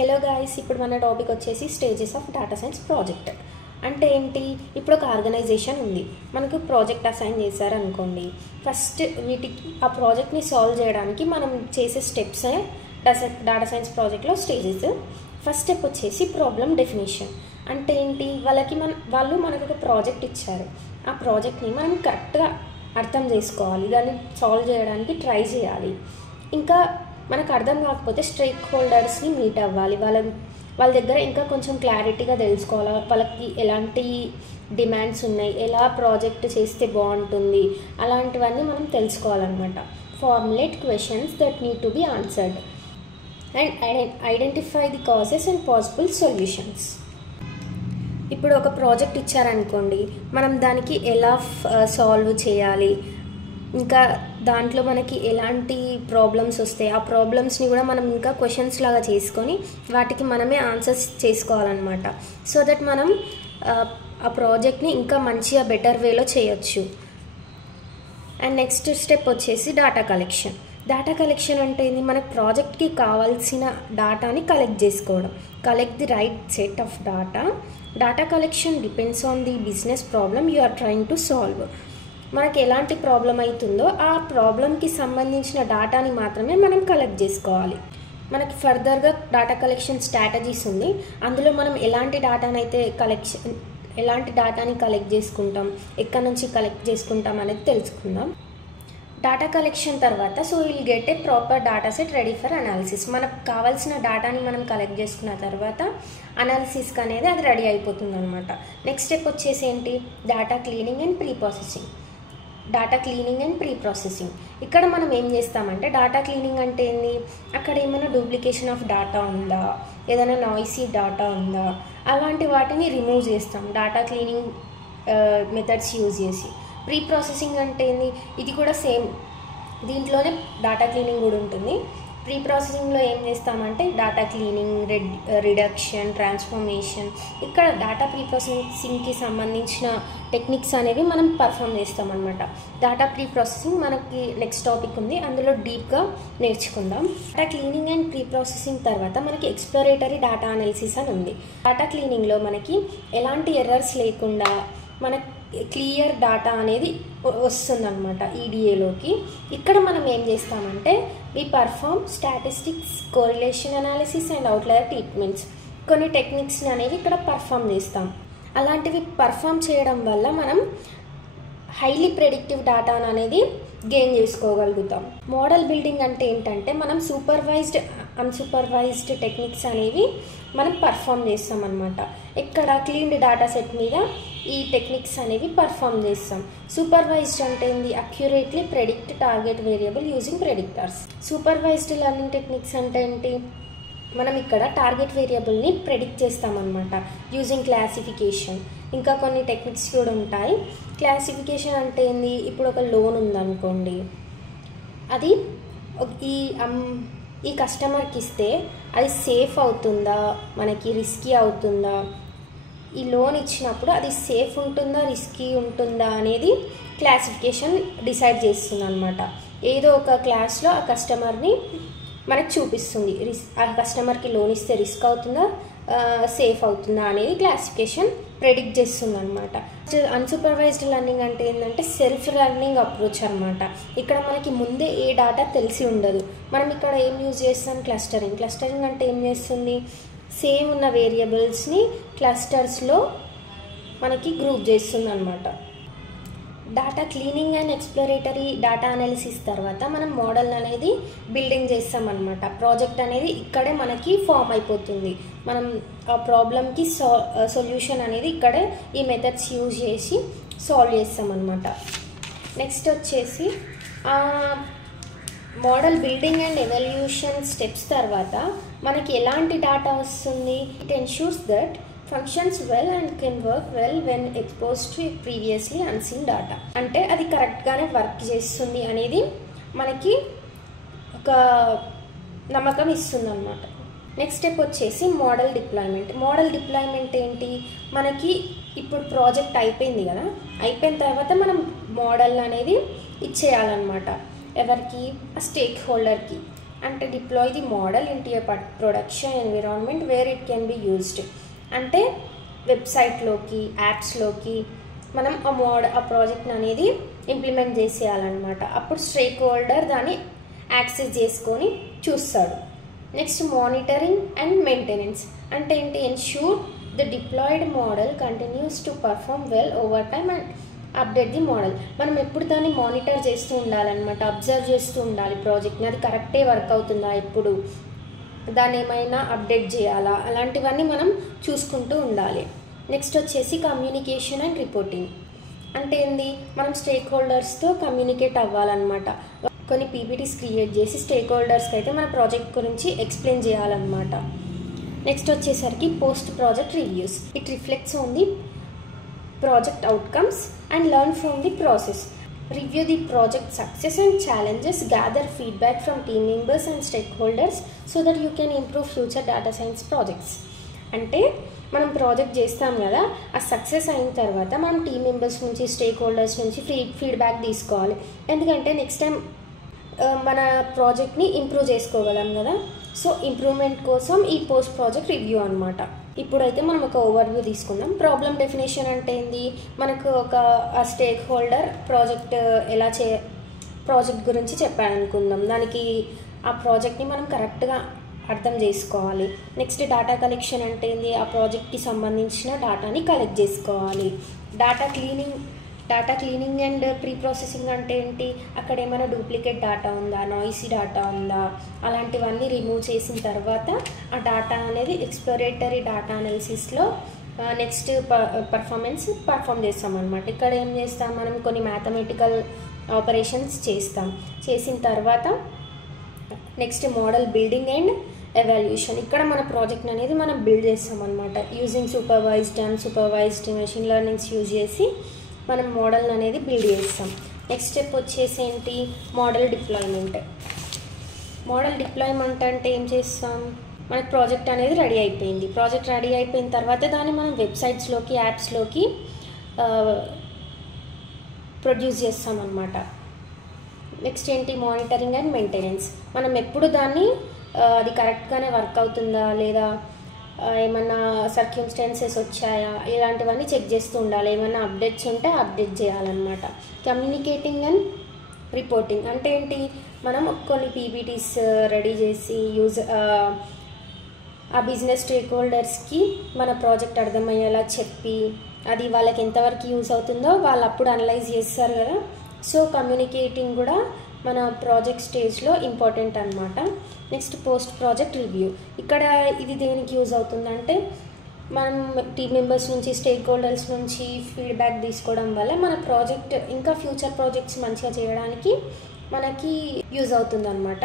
Hello guys, ఇప్పుడు మన topic వచ్చేసి stages of data science project. అంటే ఏంటి? ఇప్పుడు ఒక ఆర్గనైజేషన్ ఉంది, మనకు ప్రాజెక్ట్ అసైన్ చేశారనుకోండి. ఫస్ట్ వీటికి ఆ ప్రాజెక్ట్ని సాల్వ్ చేయడానికి మనం చేసే స్టెప్స్ డేటా సైన్స్ ప్రాజెక్ట్లో స్టేజెస్. ఫస్ట్ స్టెప్ వచ్చేసి ప్రాబ్లమ్ డెఫినేషన్. అంటే ఏంటి? వాళ్ళు మనకు ఒక ప్రాజెక్ట్ ఇచ్చారు, ఆ ప్రాజెక్ట్ని మనం కరెక్ట్గా అర్థం చేసుకోవాలి, దాన్ని సాల్వ్ చేయడానికి ట్రై చేయాలి. ఇంకా మనకు అర్థం కాకపోతే స్టేక్ హోల్డర్స్ని మీట్ అవ్వాలి, వాళ్ళ దగ్గర ఇంకా కొంచెం క్లారిటీగా తెలుసుకోవాలి, వాళ్ళకి ఎలాంటి డిమాండ్స్ ఉన్నాయి, ఎలా ప్రాజెక్ట్ చేస్తే బాగుంటుంది, అలాంటివన్నీ మనం తెలుసుకోవాలన్నమాట. Formulate questions that need to be answered and identify the causes and possible solutions. ఇప్పుడు ఒక ప్రాజెక్ట్ ఇచ్చారనుకోండి, మనం దానికి ఎలా సాల్వ్ చేయాలి, ఇంకా దాంట్లో మనకి ఎలాంటి ప్రాబ్లమ్స్ వస్తాయి, ఆ ప్రాబ్లమ్స్ని కూడా మనం ఇంకా క్వశ్చన్స్ లాగా చేసుకొని వాటికి మనమే ఆన్సర్స్ చేసుకోవాలన్నమాట. సో దట్ మనం ఆ ప్రాజెక్ట్ని ఇంకా మంచిగా బెటర్ వేలో చేయొచ్చు. అండ్ నెక్స్ట్ స్టెప్ వచ్చేసి డేటా కలెక్షన్. డేటా కలెక్షన్ అంటే ఏంది? మన ప్రాజెక్ట్కి కావాల్సిన డేటాని కలెక్ట్ చేసుకోవడం. Collect the right set of data. Data collection depends on the business problem you are trying to solve. మనకి ఎలాంటి ప్రాబ్లం అవుతుందో ఆ ప్రాబ్లంకి సంబంధించిన డేటాని మాత్రమే మనం కలెక్ట్ చేసుకోవాలి. మనకి ఫర్దర్గా డేటా కలెక్షన్ స్ట్రాటజీస్ ఉంది, అందులో మనం ఎలాంటి డేటాని కలెక్ట్ చేసుకుంటాం, ఎక్కడి నుంచి కలెక్ట్ చేసుకుంటాం అనేది తెలుసుకుందాం. డేటా కలెక్షన్ తర్వాత will get a proper data set ready for analysis. మనకు కావాల్సిన డేటాని మనం కలెక్ట్ చేసుకున్న తర్వాత అనాలిసిస్కి అనేది అది రెడీ అయిపోతుంది అనమాట. నెక్స్ట్ స్టెప్ వచ్చేసి ఏంటి? Data cleaning and pre processing. ఇక్కడ మనం ఏం చేస్తామంటే, డేటా క్లీనింగ్ అంటే ఏంది? అక్కడ ఏమైనా డూప్లికేషన్ ఆఫ్ డేటా ఉందా, ఏదైనా నాయిసీ డేటా ఉందా, అలాంటి వాటిని రిమూవ్ చేస్తాం డేటా క్లీనింగ్ మెథడ్స్ యూజ్ చేసి. ప్రీ ప్రాసెసింగ్ అంటే ఏంది? ఇది కూడా సేమ్, దీంట్లోనే డేటా క్లీనింగ్ కూడా ఉంటుంది. ప్రీ ప్రాసెసింగ్లో ఏం చేస్తామంటే డేటా క్లీనింగ్, రిడక్షన్, ట్రాన్స్ఫర్మేషన్, ఇక్కడ డేటా ప్రీ ప్రాసెసింగ్కి సంబంధించిన టెక్నిక్స్ అనేవి మనం పర్ఫామ్ చేస్తామన్నమాట. డేటా ప్రీ ప్రాసెసింగ్ మనకి నెక్స్ట్ టాపిక్ ఉంది, అందులో డీప్గా నేర్చుకుందాం. Data cleaning and pre processing తర్వాత మనకి ఎక్స్ప్లోరేటరీ డేటా అనాలిసిస్ అని ఉంది. డేటా క్లీనింగ్లో మనకి ఎలాంటి ఎర్రర్స్ లేకుండా మనకి క్లియర్ డేటా అనేది వస్తుందన్నమాట ఈడిఏలోకి. ఇక్కడ మనం ఏం చేస్తామంటే we perform statistics, correlation analysis and outlier treatments. కొన్ని టెక్నిక్స్ని అనేవి ఇక్కడ పర్ఫామ్ చేస్తాం. అలాంటివి పర్ఫామ్ చేయడం వల్ల మనం హైలీ ప్రెడిక్టివ్ డేటా అనేది గెయిన్ చేసుకోగలుగుతాం. మోడల్ బిల్డింగ్ అంటే ఏంటంటే మనం సూపర్వైజ్డ్, అన్సూపర్వైజ్డ్ టెక్నిక్స్ అనేవి మనం పర్ఫామ్ చేస్తాం అన్నమాట. ఇక్కడ క్లీన్డ్ డేటా సెట్ మీద ఈ టెక్నిక్స్ అనేవి పర్ఫామ్ చేస్తాం. సూపర్వైజ్డ్ అంటే ఏంది? Accurately predict target variable using predictors. Supervised learning techniques అంటే ఏంటి? మనం ఇక్కడ టార్గెట్ వేరియబుల్ని ప్రెడిక్ట్ చేస్తామన్నమాట యూజింగ్ క్లాసిఫికేషన్. ఇంకా కొన్ని టెక్నిక్స్ కూడా ఉంటాయి. క్లాసిఫికేషన్ అంటే ఏంది? ఇప్పుడు ఒక లోన్ ఉందనుకోండి, అది ఈ కస్టమర్కి ఇస్తే అది సేఫ్ అవుతుందా, మనకి రిస్కీ అవుతుందా, ఈ లోన్ ఇచ్చినప్పుడు అది సేఫ్ ఉంటుందా, రిస్కీ ఉంటుందా అనేది క్లాసిఫికేషన్ డిసైడ్ చేస్తుంది అనమాట. ఏదో ఒక క్లాస్లో ఆ కస్టమర్ని మనకు చూపిస్తుంది, ఆ కస్టమర్కి లోన్ ఇస్తే రిస్క్ అవుతుందా, సేఫ్ అవుతుందా అనేది క్లాసిఫికేషన్ ప్రెడిక్ట్ చేస్తుంది అనమాట. అన్సూపర్వైజ్డ్ లెర్నింగ్ అంటే ఏంటంటే సెల్ఫ్ లెర్నింగ్ అప్రోచ్ అనమాట. ఇక్కడ మనకి ముందే ఏ డేటా తెలిసి ఉండదు. మనం ఇక్కడ ఏం యూజ్ చేస్తాం? క్లస్టరింగ్ అంటే ఏం చేస్తుంది? సేమ్ ఉన్న వేరియబుల్స్ని క్లస్టర్స్లో మనకి గ్రూప్ చేస్తుంది అనమాట. Data cleaning and exploratory data analysis తర్వాత మనం మోడల్ అనేది బిల్డింగ్ చేస్తామన్నమాట. ప్రాజెక్ట్ అనేది ఇక్కడే మనకి ఫామ్ అయిపోతుంది. మనం ఆ ప్రాబ్లమ్కి సొల్యూషన్ అనేది ఇక్కడే ఈ మెథడ్స్ యూజ్ చేసి సాల్వ్ చేస్తామన్నమాట. నెక్స్ట్ వచ్చేసి model building and evolution steps తర్వాత మనకి ఎలాంటి డేటా వస్తుంది? It ensures that functions well and can work well when exposed to previously unseen data. అంటే అది కరెక్ట్గానే వర్క్ చేస్తుంది అనేది మనకి ఒక నమ్మకం ఇస్తుంది అన్నమాట. నెక్స్ట్ స్టెప్ వచ్చేసి మోడల్ డిప్లాయ్మెంట్ ఏంటి? మనకి ఇప్పుడు ప్రాజెక్ట్ అయిపోయింది కదా, అయిపోయిన తర్వాత మనం మోడల్ అనేది ఇచ్చేయాలన్నమాట. ఎవరికి? ఆ స్టేక్ హోల్డర్కి. అంటే deploy the model into a production environment where it can be used. అంటే వెబ్సైట్లోకి యాప్స్లోకి మనం ఆ ప్రాజెక్ట్ అనేది ఇంప్లిమెంట్ చేసేయాలన్నమాట. అప్పుడు స్టేక్ హోల్డర్ దాన్ని యాక్సెస్ చేసుకొని చూస్తాడు. నెక్స్ట్ మానిటరింగ్ అండ్ మెయింటెనెన్స్ అంటే ఏంటి, ensure the deployed model continues to perform well over time and update the model. మనం ఎప్పుడు దాన్ని మానిటర్ చేస్తూ ఉండాలన్నమాట, అబ్జర్వ్ చేస్తూ ఉండాలి ప్రాజెక్ట్ని, అది కరెక్టే వర్క్ అవుతుందా, ఎప్పుడు దాన్ని ఏమైనా అప్డేట్ చేయాలా, అలాంటివన్నీ మనం చూసుకుంటూ ఉండాలి. నెక్స్ట్ వచ్చేసి కమ్యూనికేషన్ అండ్ రిపోర్టింగ్ అంటే ఏంది, మనం స్టేక్ హోల్డర్స్తో కమ్యూనికేట్ అవ్వాలన్నమాట. కొన్ని పీపీటీస్ క్రియేట్ చేసి స్టేక్ హోల్డర్స్కి అయితే మన ప్రాజెక్ట్ గురించి ఎక్స్ప్లెయిన్ చేయాలన్నమాట. నెక్స్ట్ వచ్చేసరికి post project reviews. It reflects on the project outcomes and learn from the process. Review the project success and challenges, gather feedback from team members and stakeholders so that you can improve future data science projects. అంటే మనం project చేస్తాం కదా, ఆ success అయిన తర్వాత మనం team members నుంచి stake holders నుంచి ఫీడ్బ్యాక్ తీసుకోవాలి. ఎందుకంటే నెక్స్ట్ టైం మన ప్రాజెక్ట్ని ఇంప్రూవ్ చేసుకోగలం కదా. సో ఇంప్రూవ్మెంట్ కోసం ఈ పోస్ట్ ప్రాజెక్ట్ రివ్యూ అనమాట. ఇప్పుడైతే మనం ఒక ఓవర్వ్యూ తీసుకుందాం. ప్రాబ్లమ్ డెఫినేషన్ అంటే ఏంది, మనకు ఒక స్టేక్ హోల్డర్ ప్రాజెక్ట్ గురించి చెప్పాలనుకుందాం, దానికి ఆ ప్రాజెక్ట్ని మనం కరెక్ట్గా అర్థం చేసుకోవాలి. నెక్స్ట్ డేటా కలెక్షన్ అంటే ఏంది, ఆ ప్రాజెక్ట్కి సంబంధించిన డేటాని కలెక్ట్ చేసుకోవాలి. Data cleaning and pre processing అంటే ఏంటి, అక్కడ ఏమైనా డూప్లికేట్ డేటా ఉందా, నాయిసీ డేటా ఉందా, అలాంటివన్నీ రిమూవ్ చేసిన తర్వాత ఆ డేటా అనేది ఎక్స్ప్లోరేటరీ డేటా అనాలిసిస్లో నెక్స్ట్ పర్ఫామ్ చేస్తామన్నమాట. ఇక్కడ ఏం చేస్తాం, మనం కొన్ని మ్యాథమెటికల్ ఆపరేషన్స్ చేసిన తర్వాత next model building and evaluation. ఇక్కడ మన ప్రాజెక్ట్ అనేది మనం బిల్డ్ చేస్తామన్నమాట. Using supervised and supervised machine learnings use చేసి మనం మోడల్ అనేది బిల్డ్ చేస్తాం. నెక్స్ట్ స్టెప్ వచ్చేసి ఏంటి, మోడల్ డిప్లాయ్మెంట్. మోడల్ డిప్లాయ్మెంట్ అంటే ఏం చేస్తాం, మనకి ప్రాజెక్ట్ అనేది రెడీ అయిపోయింది. ప్రాజెక్ట్ రెడీ అయిపోయిన తర్వాత దాన్ని మనం వెబ్సైట్స్లోకి యాప్స్లోకి ప్రొడ్యూస్ చేస్తామన్నమాట. నెక్స్ట్ ఏంటి, మానిటరింగ్ అండ్ మెయింటెనెన్స్. మనం ఎప్పుడు దాన్ని అది కరెక్ట్గానే వర్క్ అవుతుందా లేదా, ఏమన్నా సర్క్యూమ్స్టాన్సెస్ వచ్చాయా, ఇలాంటివన్నీ చెక్ చేస్తూ ఉండాలి. ఏమైనా అప్డేట్స్ ఉంటే అప్డేట్ చేయాలన్నమాట. కమ్యూనికేటింగ్ అండ్ రిపోర్టింగ్ అంటే ఏంటి, మనం కొన్ని పీపీటీస్ రెడీ చేసి ఆ బిజినెస్ స్టేక్ హోల్డర్స్కి మన ప్రాజెక్ట్ అర్థమయ్యేలా చెప్పి అది వాళ్ళకి ఎంతవరకు యూజ్ అవుతుందో వాళ్ళు అప్పుడు అనలైజ్ చేస్తారు కదా. సో కమ్యూనికేటింగ్ కూడా మన ప్రాజెక్ట్ స్టేజ్లో ఇంపార్టెంట్ అనమాట. Next post project review. ఇక్కడ ఇది దేనికి యూజ్ అవుతుందంటే, మనం టీమ్ మెంబర్స్ నుంచి స్టేక్ హోల్డర్స్ నుంచి ఫీడ్బ్యాక్ తీసుకోవడం వల్ల మన ప్రాజెక్ట్ ఇంకా ఫ్యూచర్ ప్రాజెక్ట్స్ మంచిగా చేయడానికి మనకి యూజ్ అవుతుంది అనమాట.